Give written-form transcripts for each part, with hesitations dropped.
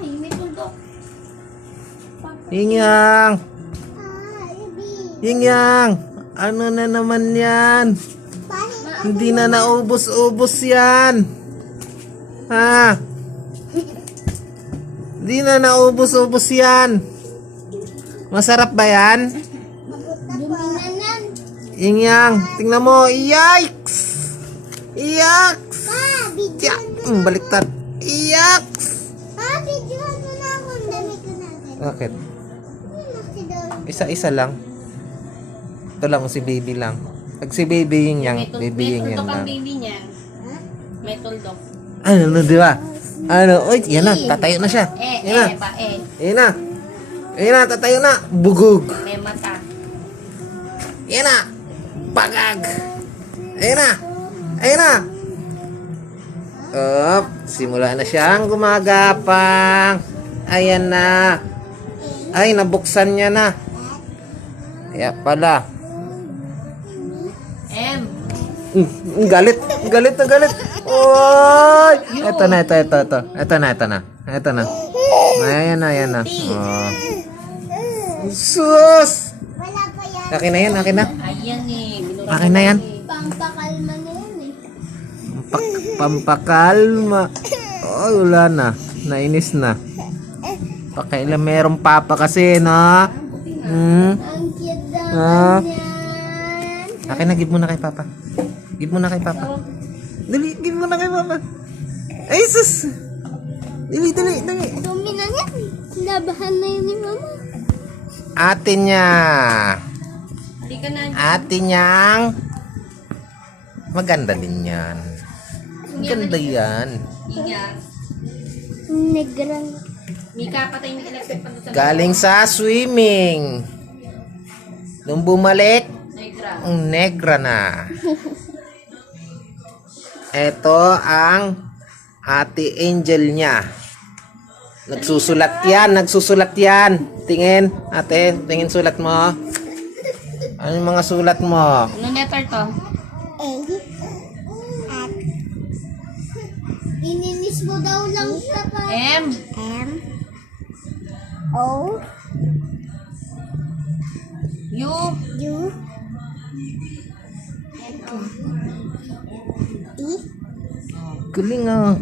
May tuldok. Yingyang! Yingyang! Ano na naman yan? Hindi na naubos-ubos yan. Ha? Hindi na naubos-ubos yan. Masarap ba yan? Duminanan. Yingyang, tingnan mo. Yikes! Yikes! Tiyak! Baliktad. Yikes! Videohan mo na akong damit ko natin. Bakit? Isa-isa lang. Ito lang, si baby lang. Pag si baby Yingyang, baby Yingyang May tuldok ang lang. baby niya. May tuldok. Ano, di ba? Ano, oy, yan na, tatayo na siya. Yan na. Yan na. Yan na, tatayo na. Bugog. May mata. Yan na. Bagag. Ayan na. Ayan na. Op, simula na siyang gumagapang. Ayan na. Ay, nabuksan niya na. Kaya pala. Galit. Galit na galit. Oy! Ito na, ito. Ito na. Ayan na. Oh. Sus! Wala pa yan. Akin na yan, akin na. Ayan eh. Akin na yan. Pampakalma na yan eh. Pampakalma. Oh, wala na. Nainis na. Pakailan merong papa kasi, no? Ang cute Ah. naman yan. Akin na, give mo na kay papa. Give mo na kay papa. Dali, give mo na kay papa. Ay, sus! Dali. Dumi na yan. Labahan na yun ni mama. Ate niya. Hindi ka na. Ate niyang. Maganda din yan. Maganda yan. Iga. Negrang. Mika, patay ni electric pa doon sa Galing sa swimming. Nung bumalik, Negra. ang negra na. Ito ang Ate Angel niya. Nagsusulat yan. Tingin, ate, tingin sulat mo. Ano yung mga sulat mo? Ano letter to? A. At. Ininis mo daw lang siya pa. M. M. O. U. U. E. Galing ah.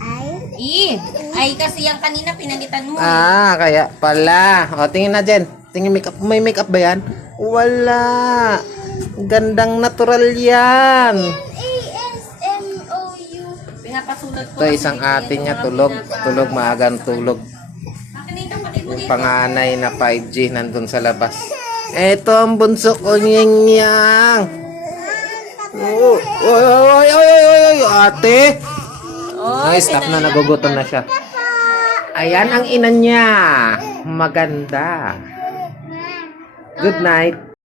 I. E. Ay kasi yung kanina pinalitan mo. Ah, kaya pala. O, tingin na dyan. Tingin makeup. May makeup ba yan? Wala. Gandang natural yan. A-S-M-O-U. Pinapasulat ko. Ito isang ate niya tulog. Tulog, maagang tulog. Akin na yung kapatid mo Yung dito. panganay na 5G nandun sa labas. Ito ang bunso ko Yingyang. Oh, oy, ate. Ay, stop na, nagugutom na siya. Ayan ang ina niya. Maganda. Good night.